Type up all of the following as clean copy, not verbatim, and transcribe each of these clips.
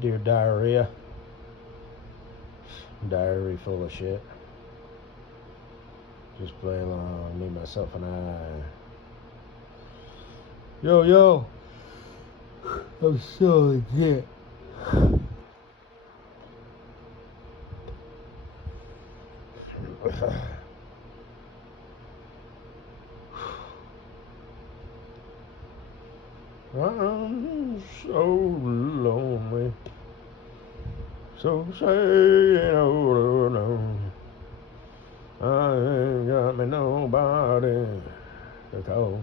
Dear diarrhea. Diary full of shit. Just play along, me, myself, and I. Yo, yo. I'm so legit. I'm so lonely. So say no, no. I ain't got me nobody to call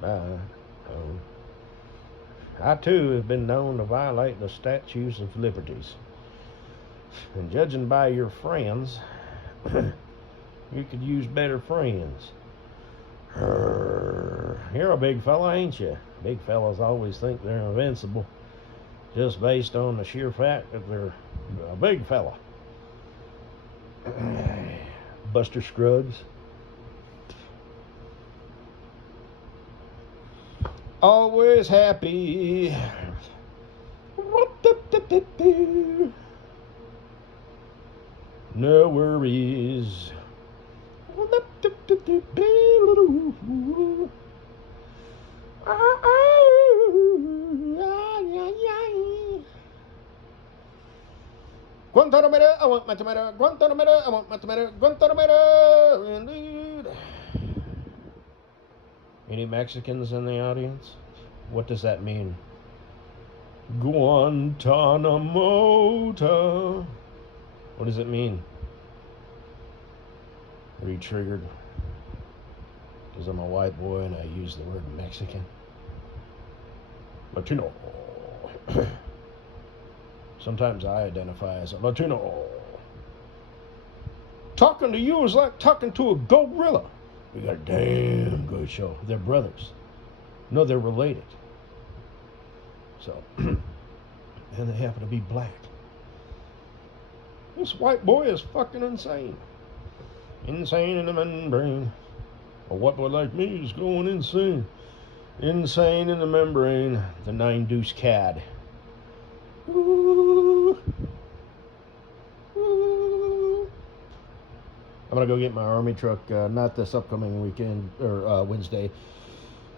my own. I too have been known to violate the statutes of liberties. And judging by your friends, you could use better friends. You're a big fella, ain't you? Big fellas always think they're invincible just based on the sheer fact that they're a big fella. Buster Scruggs. Always happy. No worries. Guantanamo, I want my tomato. Guantanamo, I want my tomato. Guantanamo, indeed. Any Mexicans in the audience? What does that mean? Guantanamo. What does it mean? Are you triggered? Because I'm a white boy and I use the word Mexican. Latino. Sometimes I identify as a Latino. Talking to you is like talking to a gorilla. We got a damn good show. They're brothers. No, they're related. So, and they happen to be black. This white boy is fucking insane. Insane in the membrane. A white boy like me is going insane. Insane in the membrane. The 9-deuce cad. Ooh. Ooh. I'm gonna go get my army truck, not this upcoming weekend, or Wednesday.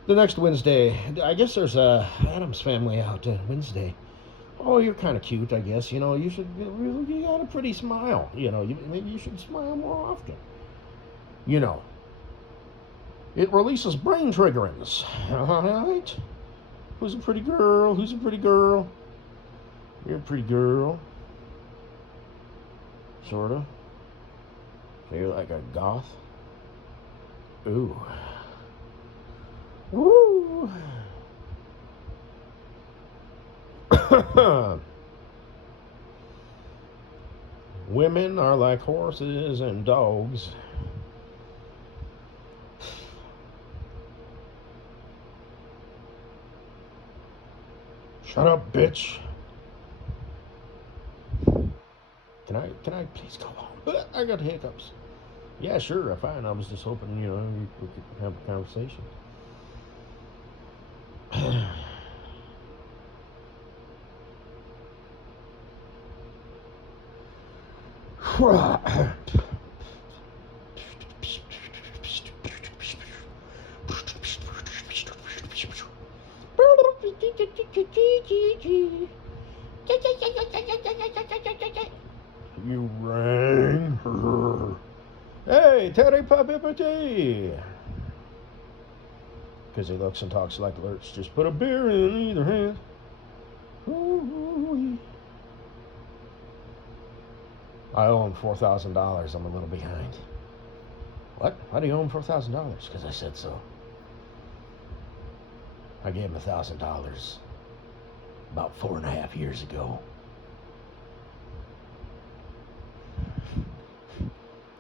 The next Wednesday. I guess there's a Adams Family out Wednesday. Oh, you're kind of cute, I guess. You know, you got a pretty smile. You know, maybe you should smile more often. You know. It releases brain triggerings. Alright? Who's a pretty girl? Who's a pretty girl? You're a pretty girl. Sorta. So you're like a goth? Ooh. Woo! Women are like horses and dogs. Shut up, bitch. Can I please go home? I got hiccups. Yeah, sure, fine. I was just hoping, we could have a conversation. You rang her. Hey, Terry Papipati. Because he looks and talks like Lurch. Just put a beer in either hand. Ooh. I owe him $4,000. I'm a little behind. What? Why do you owe him $4,000? Because I said so. I gave him $1,000 about 4.5 years ago.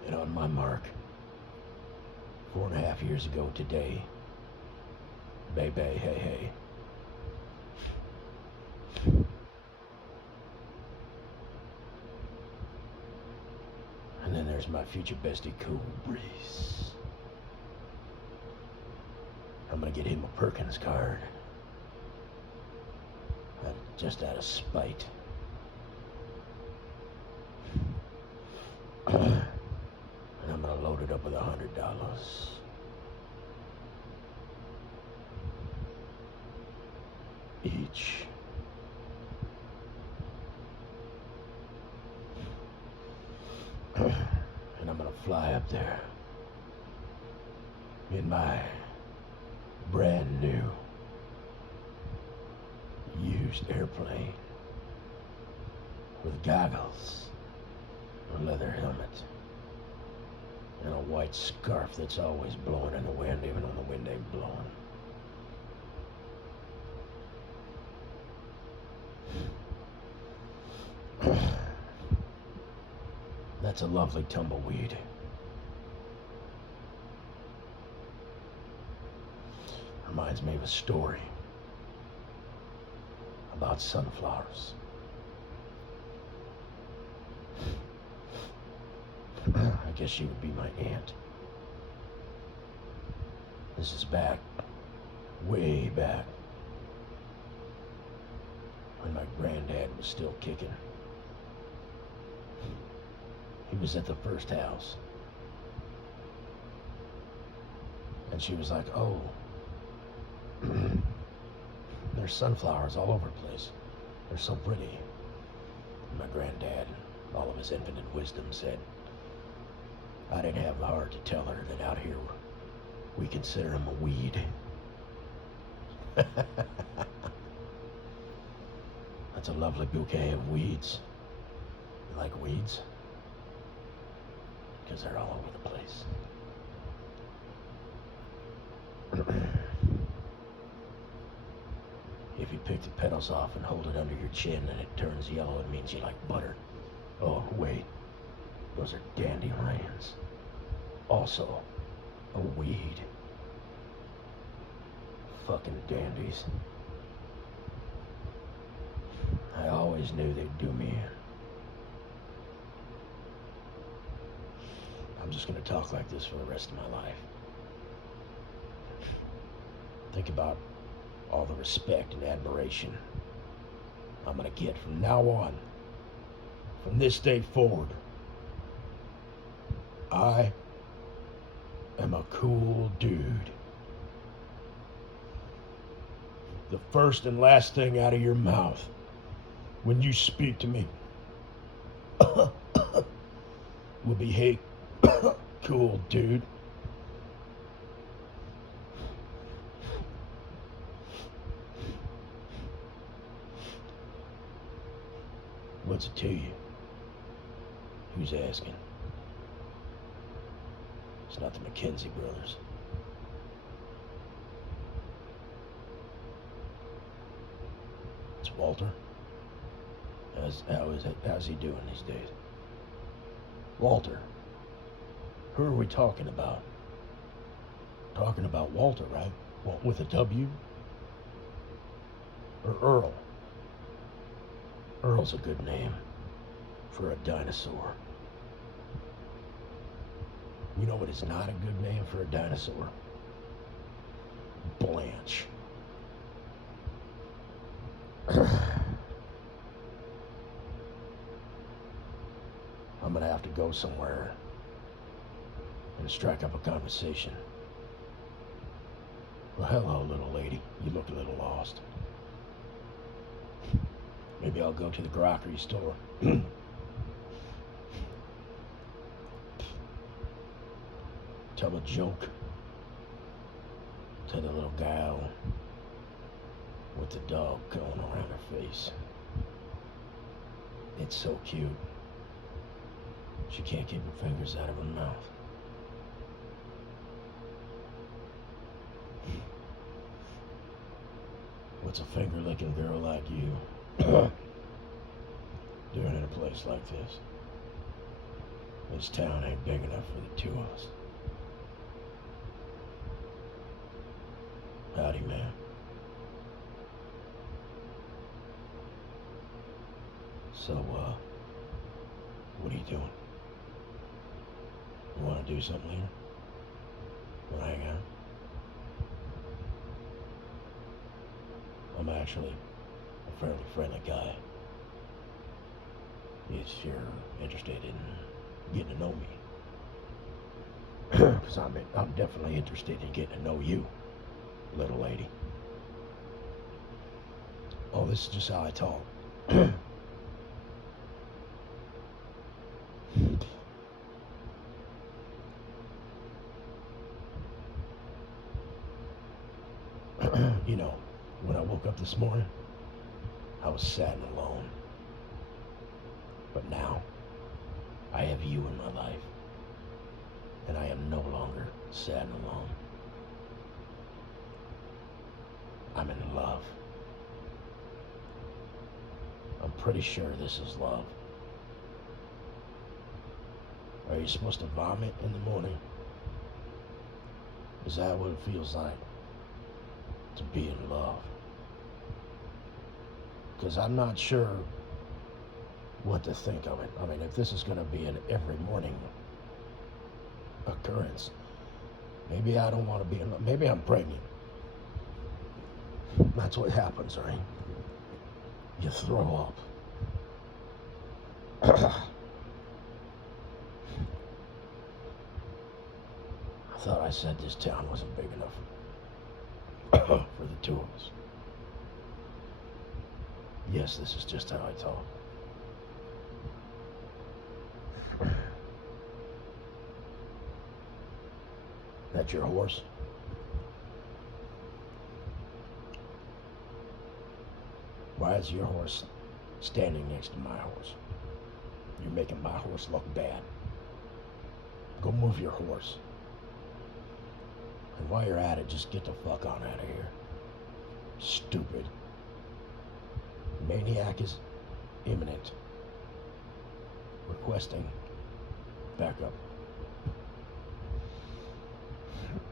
And on my mark, 4.5 years ago today, baby, hey. And then there's my future bestie, Cool Breeze. I'm gonna get him a Perkins card. just out of spite. And I'm gonna load it up with $100. Each. And I'm gonna fly up there in my brand new used airplane with goggles, a leather helmet, and a white scarf that's always blowing in the wind, even when the wind ain't blowing. That's a lovely tumbleweed. Reminds me of a story about sunflowers. I guess she would be my aunt. This is back, way back, when my granddad was still kicking. He was at the first house. And she was like, oh, there's sunflowers all over the place. They're so pretty. And my granddad, all of his infinite wisdom, said, I didn't have the heart to tell her that out here we consider him a weed. That's a lovely bouquet of weeds. You like weeds? Because they're all over the place. If you pick the petals off and hold it under your chin and it turns yellow, it means you like butter. Oh, wait. Those are dandelions. Also, a weed. Fucking dandies. I always knew they'd do me in. I'm just gonna talk like this for the rest of my life. Think about all the respect and admiration I'm gonna get from now on. From this day forward. I am a cool dude. The first and last thing out of your mouth when you speak to me will be, hey, cool dude. What's it to you? Who's asking? It's not the McKenzie brothers. It's Walter. How's he doing these days? Walter. Who are we talking about? Talking about Walter, right? Well, with a W? Or Earl? Earl's a good name for a dinosaur. You know what is not a good name for a dinosaur? Blanche. I'm gonna have to go somewhere and strike up a conversation. Well, hello, little lady. You look a little lost. Maybe I'll go to the grocery store. Tell a joke to the little gal with the dog going around her face. It's so cute. She can't keep her fingers out of her mouth. What's a finger-licking girl like you doing in a place like this? This town ain't big enough for the two of us. Howdy, man. So, what are you doing? You want to do something later? Want to hang out? I'm actually a fairly friendly guy. If you're interested in getting to know me. Because I'm definitely interested in getting to know you, little lady. Oh, this is just how I talk. You know, when I woke up this morning, I was sad and alone. But now, I have you in my life. And I am no longer sad and alone. I'm in love. I'm pretty sure this is love. Are you supposed to vomit in the morning? Is that what it feels like to be in love? Because I'm not sure what to think of it. I mean, if this is going to be an every morning occurrence, maybe I don't want to be in love. Maybe I'm pregnant. That's what happens, right? You throw up. I thought I said this town wasn't big enough for the two of us. Yes, this is just how I talk. That's your horse? Why is your horse standing next to my horse? You're making my horse look bad. Go move your horse. And while you're at it, just get the fuck on out of here. Stupid. Maniac is imminent. Requesting backup.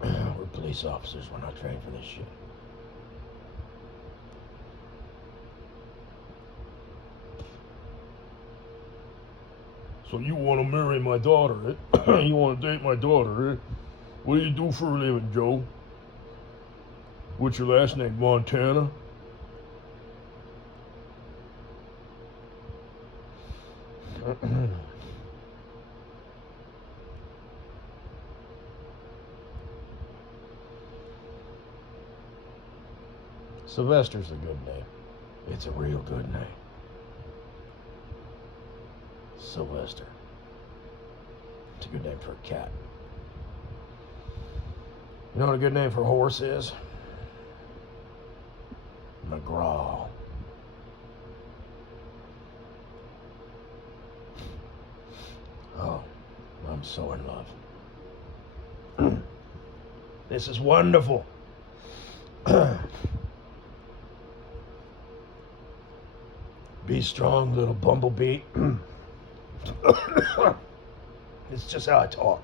We're police officers. We're not trained for this shit. So you want to marry my daughter, eh? You want to date my daughter, eh? What do you do for a living, Joe? What's your last name, Montana? Sylvester's a good name. It's a real good name. Sylvester. It's a good name for a cat. You know what a good name for a horse is? McGraw. Oh, I'm so in love. This is wonderful. Be strong, little bumblebee. It's just how I talk.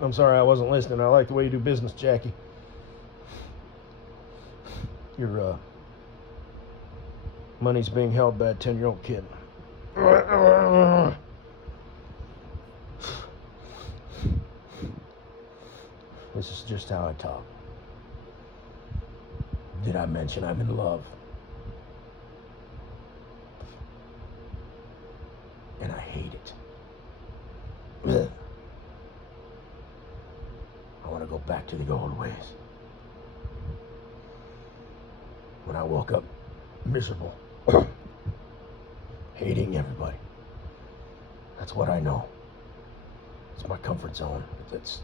I'm sorry, I wasn't listening. I like the way you do business, Jackie. Your money's being held by a 10-year-old kid. This is just how I talk. Did I mention I'm in love? And I hate it. I want to go back to the old ways. When I woke up miserable, hating everybody. That's what I know. It's my comfort zone. It's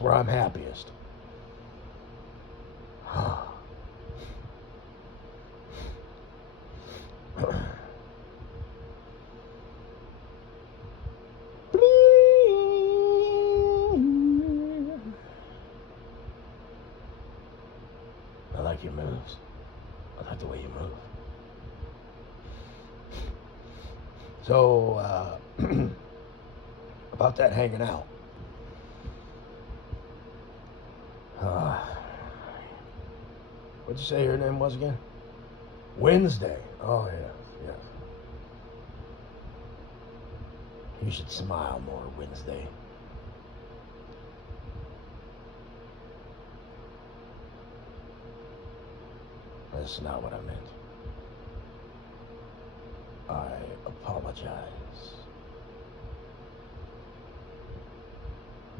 where I'm happiest. I like your moves. I like the way you move. So, about that hanging out. What'd you say your name was again? Wednesday. Oh, yeah. You should smile more, Wednesday. That's not what I meant. I apologize.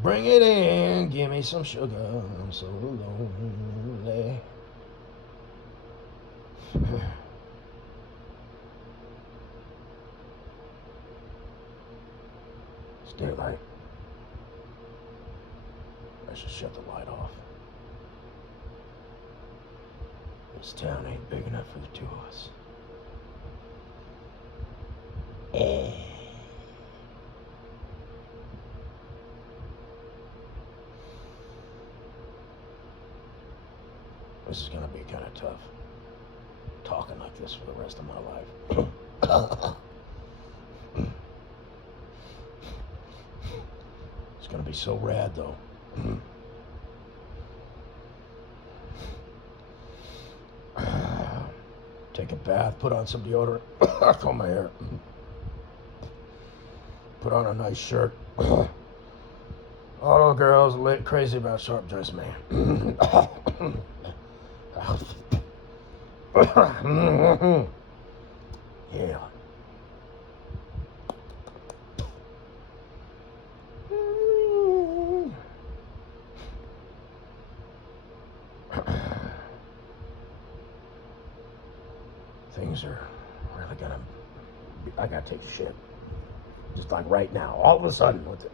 Bring it in, give me some sugar. I'm so lonely. It's daylight. I should shut the light off. This town ain't big enough for the two of us. This is gonna be kind of tough. Talking like this for the rest of my life. It's gonna be so rad, though. Take a bath, put on some deodorant, comb my hair, put on a nice shirt. All those girls are crazy about sharp dressed man. Yeah. Things are really gonna be, I gotta take a shit. Just like right now, all of a sudden with it.